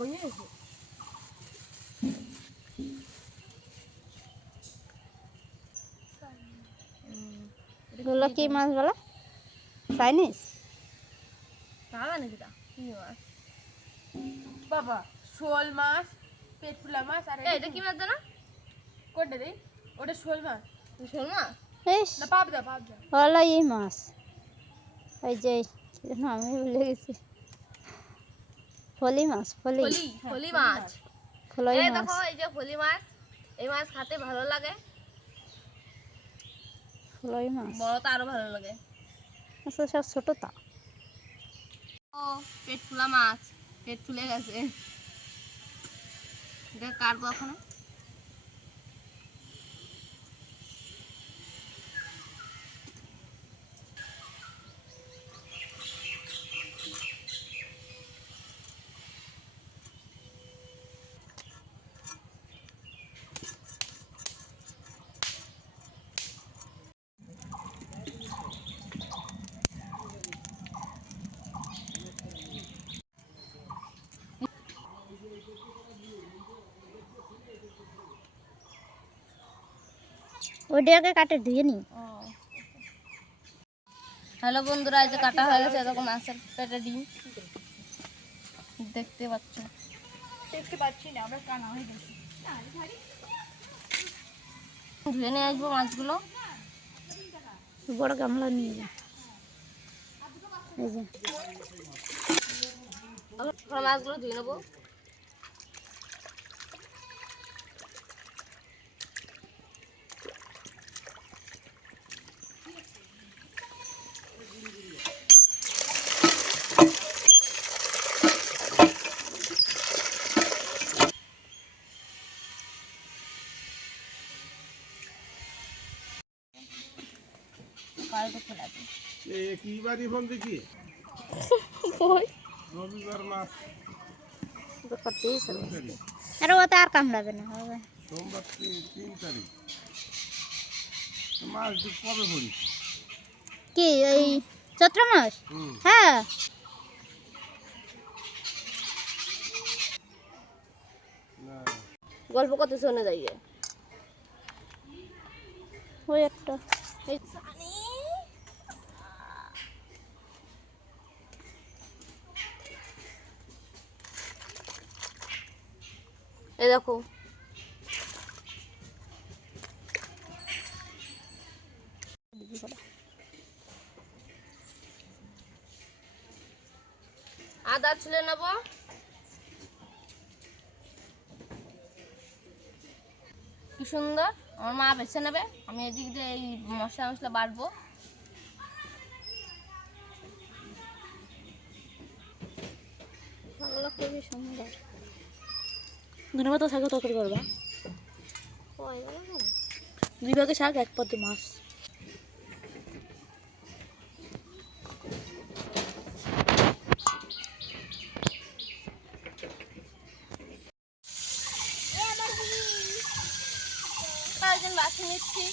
ভেঙে গেছে এগুলো কি মাছ বলো? চাইনিজ? কালা নাকি কি মাছ? বাবা শোল মাছ পেট ফুলা মাছ আর এটা কি? মাছ জানো? কোনটা রে ওটা শোল মাছ। শোল মাছ? না পাবদা পাবদা। হলো এই মাছ। ওই যে আমি ভুলে গেছি। ফলি মাছ ফলি। ফলি ফলি মাছ। ফলই মাছ। দেখো এই যে ফলি মাছ এই মাছ খেতে ভালো লাগে। ফলই মাছ। বড় তো আরও ভালো লাগে। আচ্ছা সব ছোট তা। ও পেট ফুলা মাছ পেট ফুলে গেছে। দেখ কাটবো এখন। ওইটাকে কাটে ধুয়ে নি হ্যালো বন্ধুরা এই যে কাটা হয়ে গেছে এরকম মাছের পেটে ডিম। দেখতে পাচ্ছ। দেখতে পাচ্ছি না আমরা কানা হয়ে গেছি। ধুয়ে নিয়ে আসব মাছগুলো। বড় গামলা নিয়ে এই যে। মাছগুলো ধুয়ে নেব। এ কি বাড়ি ফোন দেখি রবিবার মাস তো করতেই আরে ও তো আর কামড়াবে না হবে। সোমবার তিন তিন তারিখ? মাস দু কবে পড়িস কি এই চৈত্র মাস? হ্যাঁ। গল্প করতে শোনা যায় ওই একটা। এই দেখো। আদা ছুলে নেব। কি সুন্দর। আমার মা বেছে নেবে। আমি এদিক দিয়ে এই মশলা মশলা বাড়বো। খুবই সুন্দর। ধনে পাতা শাকের তরকারি করবা? দুই ভাগে শাক এক পদ্ম মাছ। বাছে নিচ্ছি।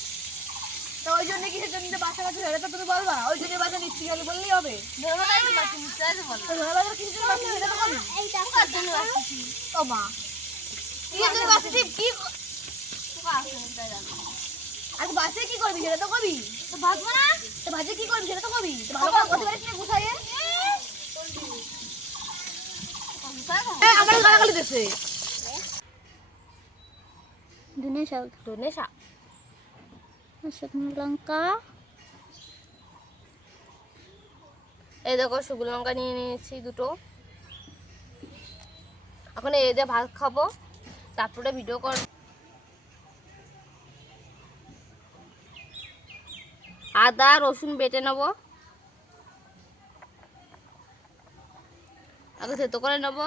তো ওই জন্য কিসের জন্য বাসা বাসা ধরে? তো তুমি বলবা ওই জন্য বাসা নিচ্ছি খালি বললেই হবে। ধন্যবাদ বাছে নিচ্ছি বলো। বাসা বাসা সেটা বাছছি? ও মা। আর বাসে কি করবি সেটা তো কবি। তো ভাজবো না? তো ভাজে কি করবি সেটা তো কবি। তো ভালো করে করতে পারিস না গুছাইয়ে আমার গালাগালি দিচ্ছে ধনে শাক। ধনে শাক। শুকনো লঙ্কা এই দেখো শুকনো লঙ্কা নিয়ে নিয়েছি দুটো। এখন এই দিয়ে ভাত খাব। তারপরে ভিডিও কর আদা রসুন বেটে নেব। আগে থেতো করে নেব।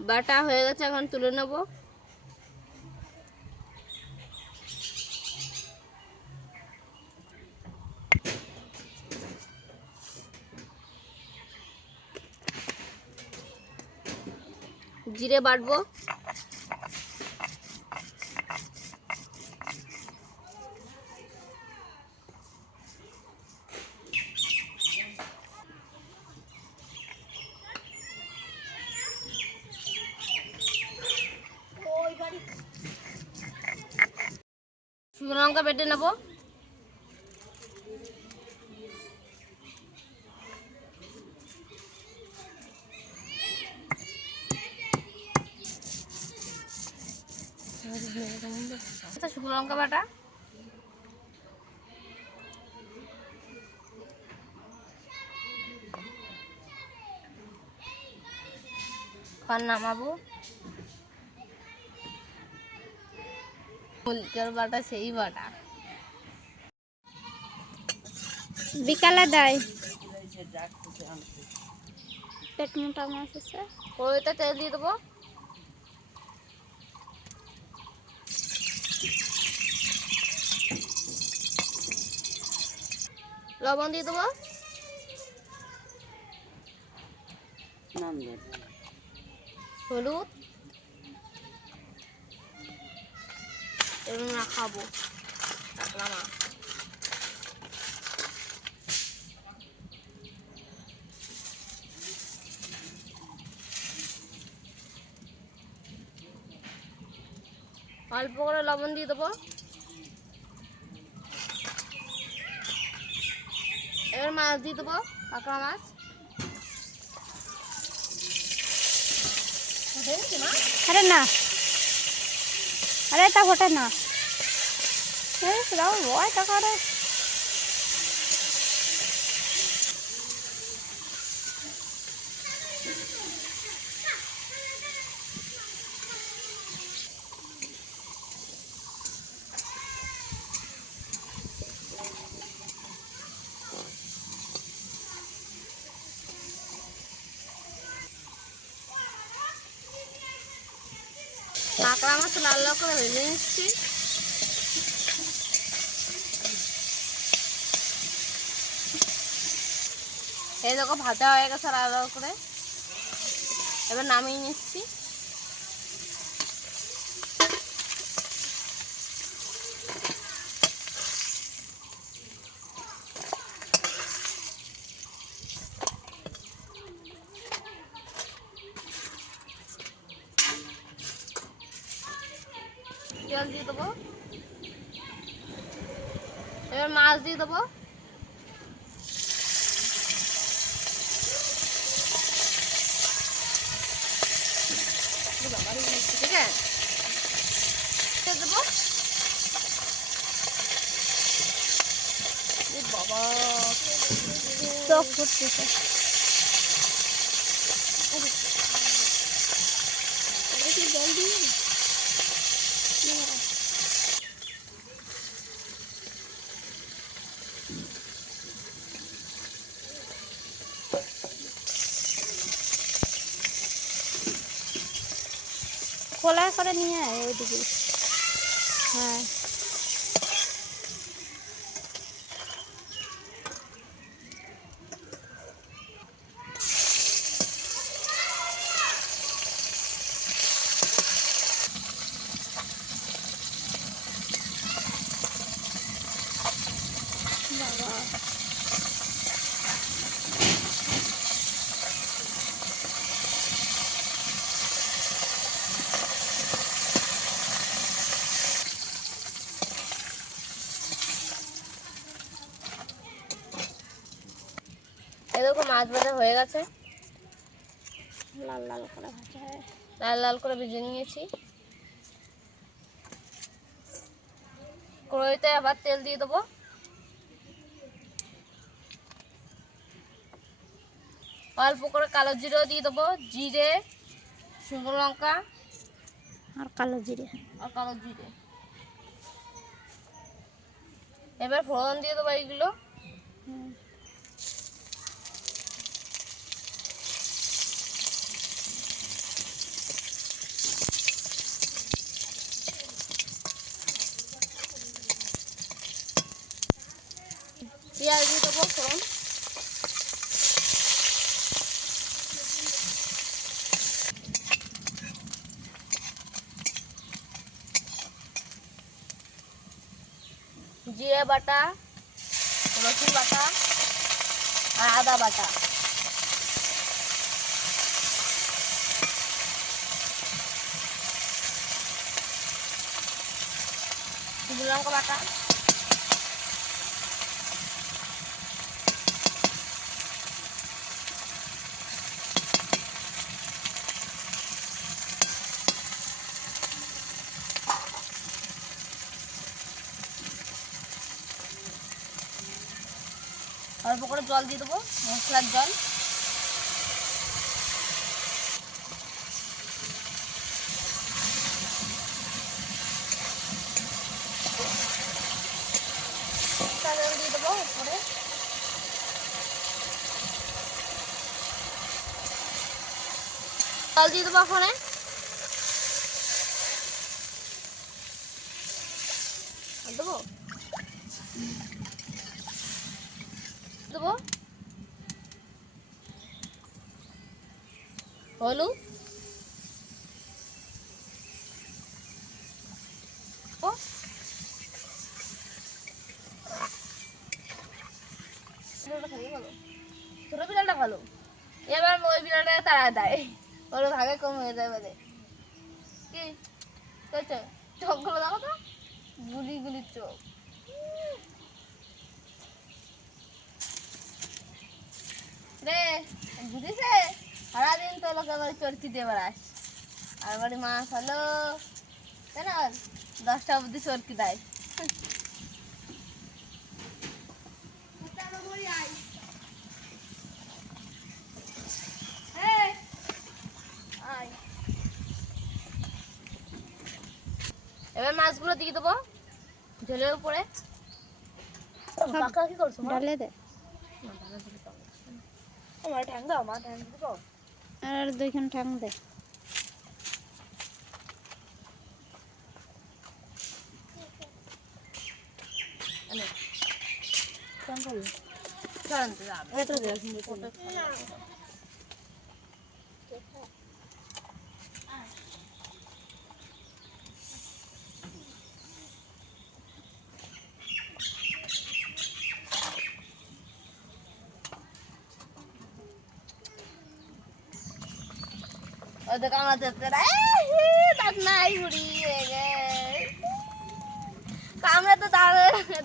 বাটা হয়ে গেছে এখন তুলে নেব। জিরে বাটবো। শুকনো লঙ্কা বেটে নেব। আচ্ছা শুকনো লঙ্কা বাটা। নামাবো মল্লিকার বাটা সেই বাটা বিকালে দেয়। পেট মোটা মাছ আছে তেল দিয়ে দেবো। লবণ দিয়ে দেবো। হলুদ। এবার মাখাবো কাতলা মাছ অল্প করে লবণ দিয়ে দেবো। এবার মাছ দিয়ে দেবো কাঁকড়া মাছ। আরে না। আরে তা ফোটে না। এই দাও ভয়টা করে কাঁকড়া মাছ লাল লাল করে ভেজে নিচ্ছি এই দেখো ভাজা হয়ে গেছে লাল করে। এবার নামিয়ে নিচ্ছি। তেল দিয়ে দেবো। এবার মাছ দিয়ে দেবো ঠিক আছে দিয়ে দেবো এ বাবা চোখ ফুটতেছে খোলা করে নিয়ে আয় ওইদিকে। হ্যাঁ। মাছ ভাজা হয়ে গেছে। লাল লাল করে ভাজা হয় লাল লাল করে ভেজে নিয়েছি। কড়াইতে আবার তেল দিয়ে দেবো। অল্প করে কালো জিরেও দিয়ে দেবো। জিরে শুকনো লঙ্কা আর কালো জিরে। আর কালো জিরে। এবার ফোড়ন দিয়ে দেবো এইগুলো হুম। পেঁয়াজ দিয়ে দেবো ফোড়ন জিরে বাটা রসুন বাটা আর আদা বাটা। লঙ্কা বাটা অল্প করে জল দিয়ে দেবো, মশলার জল। জল দিয়ে দেবো উপরে। জল দিয়ে দেবো ওখানে। দেবো? দেবো হলুদ ও। ছোট বিড়ালটা ভালো। এবার ওই বিড়ালটা তাড়া দেয়। ওর ভাগে কম হয়ে যাবে রে। কি? চোখগুলো দেখো তো। গুলি গুলি চোখ। রে সারাদিন তো লোকে বাড়ি চরকি দিয়ে বেড়াস আর বাড়ি মাছ হলো কেন দশটা অবধি চরকি দেয়। এবার মাছগুলো দিয়ে দেবো ঝোলের উপরে। কি করছ ডালে দে। আমার ঠ্যাং দাও মা ঠ্যাং দিবো আর দুইখান ঠাং দে ওদের কামড়াতে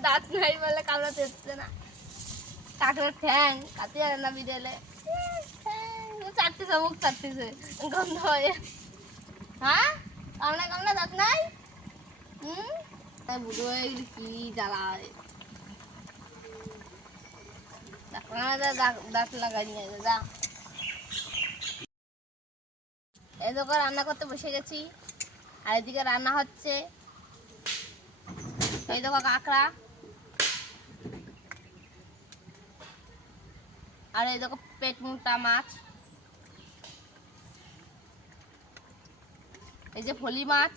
দাঁত নাই হয়ে বলে কামড়াতে হচ্ছে না। কাকের ঠ্যাং কাতে যাবে না বিদেলে চারটেছে মুখ গন্ধ হয়ে। হ্যাঁ? দাঁত নাই? হুম? তাই হয়ে কি জ্বালায়? দাঁত দাঁত লাগাই নিয়ে যা। এদিকে রান্না করতে বসে গেছি আর এদিকে রান্না হচ্ছে। এই দেখো কাঁকড়া। আর এই দেখো পেট মুটা মাছ। এই যে ফলি মাছ।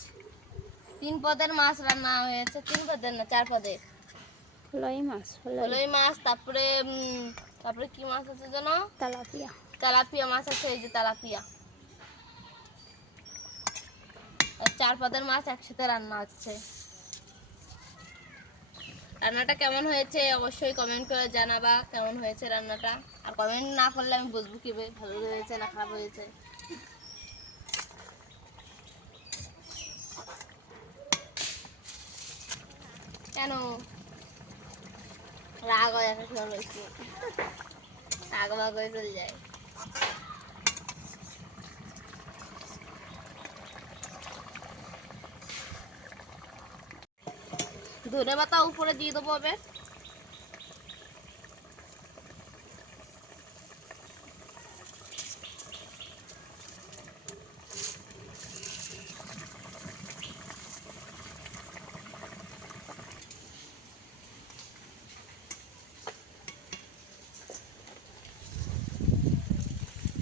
তিন পদের মাছ রান্না হয়েছে। তিন পদের না চার পদের। মাছ লই ফলই মাছ তারপরে তারপরে কি মাছ আছে যেন তালাপিয়া। তেলাপিয়া মাছ আছে এই যে তেলাপিয়া আর চার পদের মাছ একসাথে রান্না হচ্ছে। রান্নাটা কেমন হয়েছে অবশ্যই কমেন্ট করে জানাবা, কেমন হয়েছে রান্নাটা? আর কমেন্ট না করলে আমি বুঝব কীভাবে ভালো হয়েছে না খারাপ হয়েছে। কেন? রাগ হয় একটা সময় রাগ মাগ হয়ে চলে যায়। ধনে পাতা উপরে দিয়ে দেবো এবার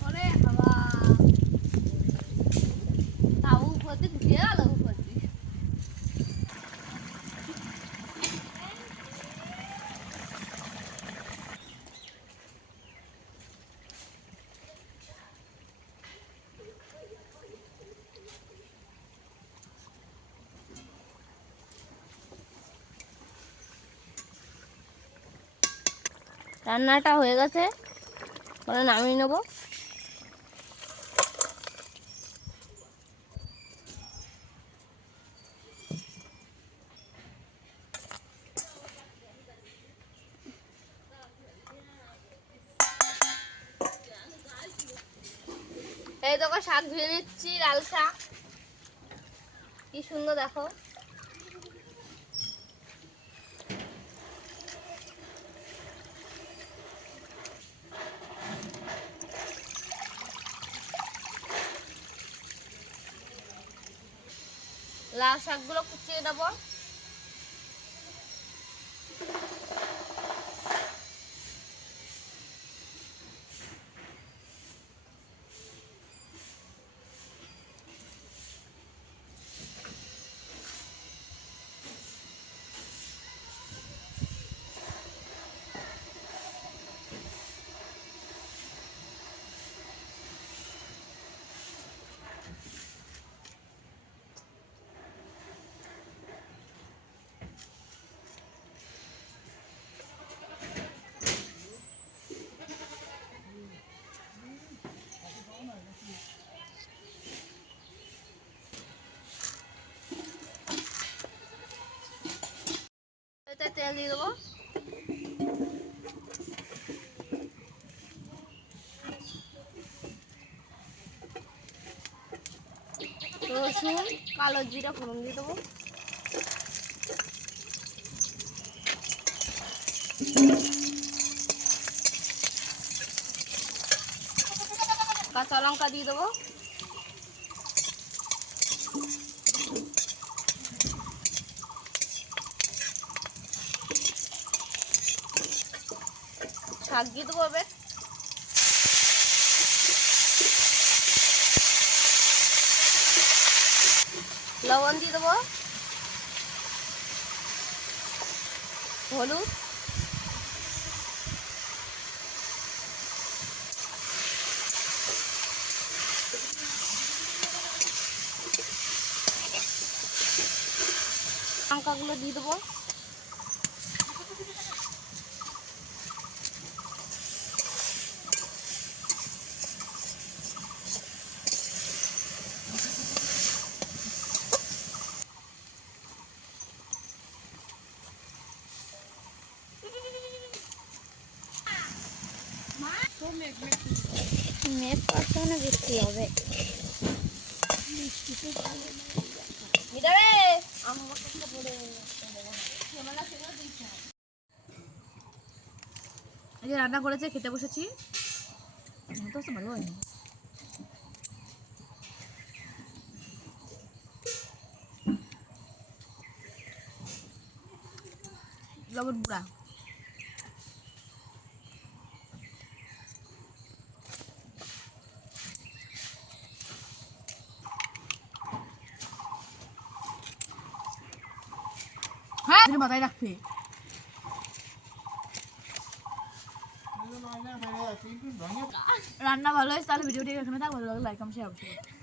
ওরে বাবা তাও উপর দিয়ে ঢুকে গেল উপর দিয়ে রান্নাটা হয়ে গেছে। পরে নামিয়ে নেব। এই দেখো, শাক ধুয়ে নিচ্ছি, লাল শাক। কি সুন্দর দেখো লাল শাকগুলো কুচিয়ে নেব। তেল দিয়ে দেবো রসুন কালো জিরা ফোড়ন দিয়ে দেবো। কাঁচা লঙ্কা দিয়ে দেবো। দিয়ে দেবো এবার। লবণ দিয়ে দেবো। হলুদ। লঙ্কাগুলো দিয়ে দেবো মেঘ করছে না বৃষ্টি হবে। এই যে রান্না করেছে খেতে বসেছি। ভালো হয়নি। লবণ গুঁড়া। তুমি মাথায় রাখবে রান্না ভালো হয়েছে তাহলে ভিডিওটি এখানে থাকবে লাইক শেয়ার